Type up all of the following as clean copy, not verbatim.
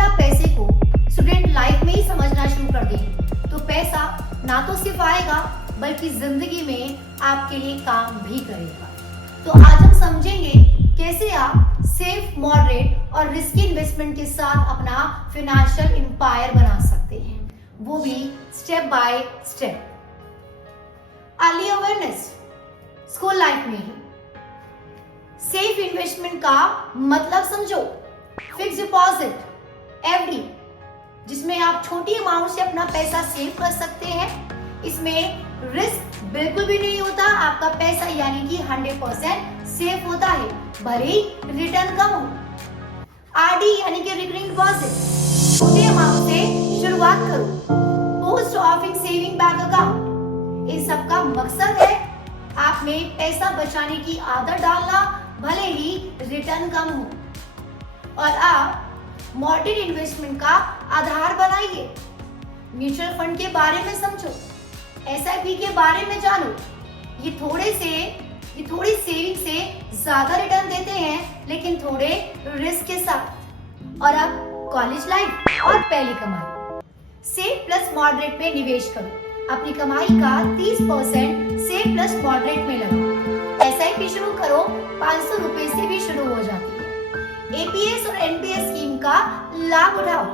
अगर आप पैसे को स्टूडेंट लाइफ में ही समझना शुरू कर दें तो पैसा ना तो सिर्फ आएगा बल्कि जिंदगी में आपके लिए काम भी करेगा। तो आज हम समझेंगे कैसे आप सेफ, मॉडरेट और रिस्की इन्वेस्टमेंट के साथ अपना फाइनेंशियल एम्पायर बना सकते हैं, वो भी step by step. Early awareness school life में ही सेफ इन्वेस्टमेंट का मतलब समझो। फिक्स डिपॉजिट, एफडी, जिसमें आप छोटी अमाउंट से अपना पैसा सेव कर सकते हैं। इसमें रिस्क बिल्कुल भी नहीं होता, आपका पैसा यानी कि 100% सेफ होता है, भले ही रिटर्न कम हो। आरडी यानी कि रिकरिंग डिपॉजिट, छोटे अमाउंट से शुरुआत करो। Post office saving bank account, इन सब का मकसद है आप में पैसा बचाने की आदत डालना, भले ही रिटर्न कम हो। और आप मॉडरेट इन्वेस्टमेंट का आधार बनाइए। म्यूचुअल फंड के बारे में समझो, एसआईपी के बारे में जानो। ये थोड़ी सेविंग से ज्यादा रिटर्न देते हैं, लेकिन थोड़े रिस्क के साथ। और अब कॉलेज लाइफ और पहली कमाई, सेफ प्लस मॉडरेट में निवेश करो। अपनी कमाई का 30% सेफ प्लस मॉडरेट में लगाओ। एसआईपी शुरू करो, 500 रुपए से भी शुरू हो जाती है। एपीएस और एनपीएस स्कीम का लाभ उठाओ।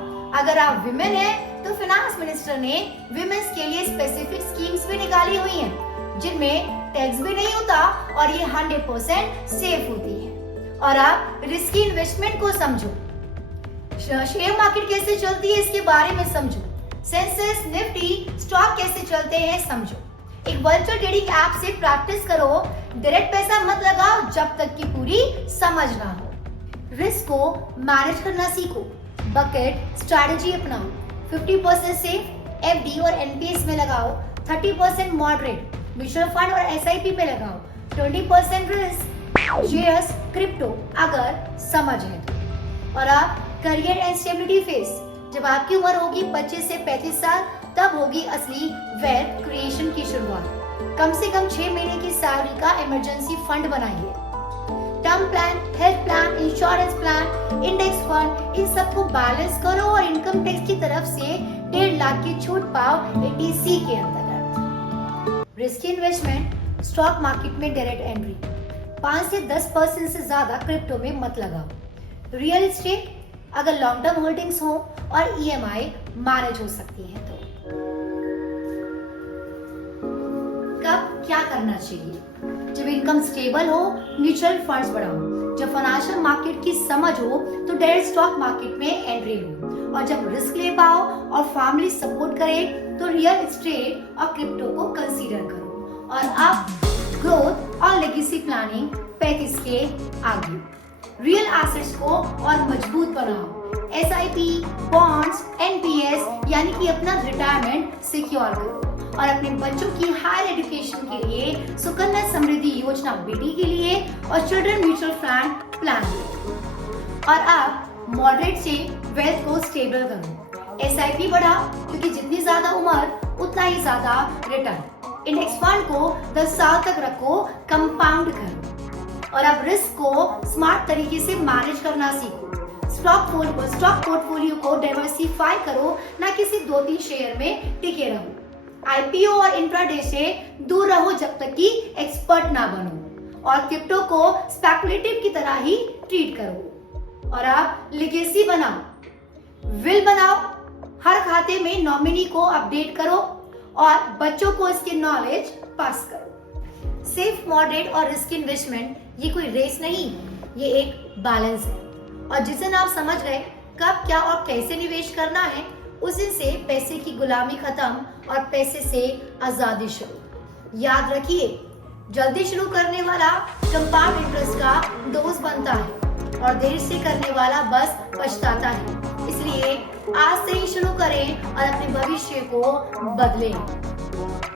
अगर आप विमेन हैं तो फाइनेंस मिनिस्टर ने विमेन्स के लिए स्पेसिफिक स्कीम्स भी निकाली हुई हैं, जिनमें टैक्स भी नहीं होता और ये 100% सेफ होती है। और आप रिस्की इन्वेस्टमेंट को समझो। शेयर मार्केट कैसे चलती है इसके बारे में समझो। सेंसेक्स, निफ्टी, स्टॉक कैसे चलते हैं समझो। एक वर्चुअल ट्रेडिंग ऐप से प्रैक्टिस करो। डायरेक्ट पैसा मत लगाओ जब तक कि पूरी समझ ना हो। रिस्क को मैनेज करना सीखो। बकेट स्ट्रैटेजी अपनाओ। 50% सेफ एफडी और एनपीएस में लगाओ। 30% मॉडरेट म्यूचुअल फंड और एसआईपी में लगाओ। 20% रिस्क शेयर्स, क्रिप्टो अगर समझ है तो। और आप करियर एंड स्टेबिलिटी फेज, जब आपकी उम्र होगी 25 से 35 साल, तब होगी असली वेल्थ क्रिएशन की शुरुआत। कम से कम 6 महीने की सैलरी का इमरजेंसी फंड बनाइए। Term plan, health plan, insurance plan, index fund, इन सबको बैलेंस करो और इनकम टैक्स की तरफ से 1.5 लाख की छूट पाओ एटीसी के अंतर्गत। रिस्की इन्वेस्टमेंट, स्टॉक मार्केट में डायरेक्ट एंट्री, 5 से 10% से ज्यादा क्रिप्टो में मत लगाओ। रियल एस्टेट, अगर लॉन्ग टर्म होल्डिंग्स हो और ईएमआई मैनेज हो सकती है तो। कब क्या करना चाहिए? जब इनकम स्टेबल हो, म्यूचुअल फंड्स बढ़ाओ। जब फाइनेंशियल मार्केट की समझ हो तो डायरेक्ट स्टॉक मार्केट में एंट्री लो। और जब रिस्क ले पाओ और फैमिली सपोर्ट करे तो रियल एस्टेट और क्रिप्टो को कंसीडर करो। और अब ग्रोथ और लेगेसी प्लानिंग 35 के आगे। रियल एसेट्स को और मजबूत बनाओ। एसआईपी, बॉन्ड्स, एनपीएस यानी कि अपना रिटायरमेंट सिक्योर करो। और अपने बच्चों की हायर एजुकेशन के लिए सुकन्या समृद्धि योजना बेटी के लिए और चिल्ड्रन म्यूचुअल फंड प्लान। और आप मॉडरेट से वेल्थ को स्टेबल करो। एसआईपी बढ़ाओ क्योंकि जितनी ज्यादा उम्र उतना ही ज्यादा रिटर्न। इंडेक्स फंड को 10 साल तक रखो, कंपाउंड करो। और अब रिस्क को स्मार्ट तरीके से मैनेज करना सीखो। स्टॉक पोर्टफोलियो को डाइवर्सिफाई करो, ना कि सिर्फ 2-3 शेयर में टिके रहो। आईपीओ और इंट्राडे से दूर रहो जब तक कि एक्सपर्ट ना बनो। और क्रिप्टो को स्पेकुलेटिव की तरह ही ट्रीट करो। और आप लेगेसी बनाओ, विल बनाओ। हर खाते में नॉमिनी को अपडेट करो और बच्चों को इसकी नॉलेज पास करो। सेफ, मॉडरेट और रिस्क इन्वेस्टमेंट ये कोई रेस नहीं, ये एक बैलेंस है। और जिस दिन आप समझ गए कब, क्या और कैसे निवेश करना है, उस दिन से पैसे की गुलामी खत्म और पैसे से आजादी शुरू। याद रखिए, जल्दी शुरू करने वाला कंपाउंड इंटरेस्ट का दोस्त बनता है और देर से करने वाला बस पछताता है। इसलिए आज से ही शुरू करें और अपने भविष्य को बदलें।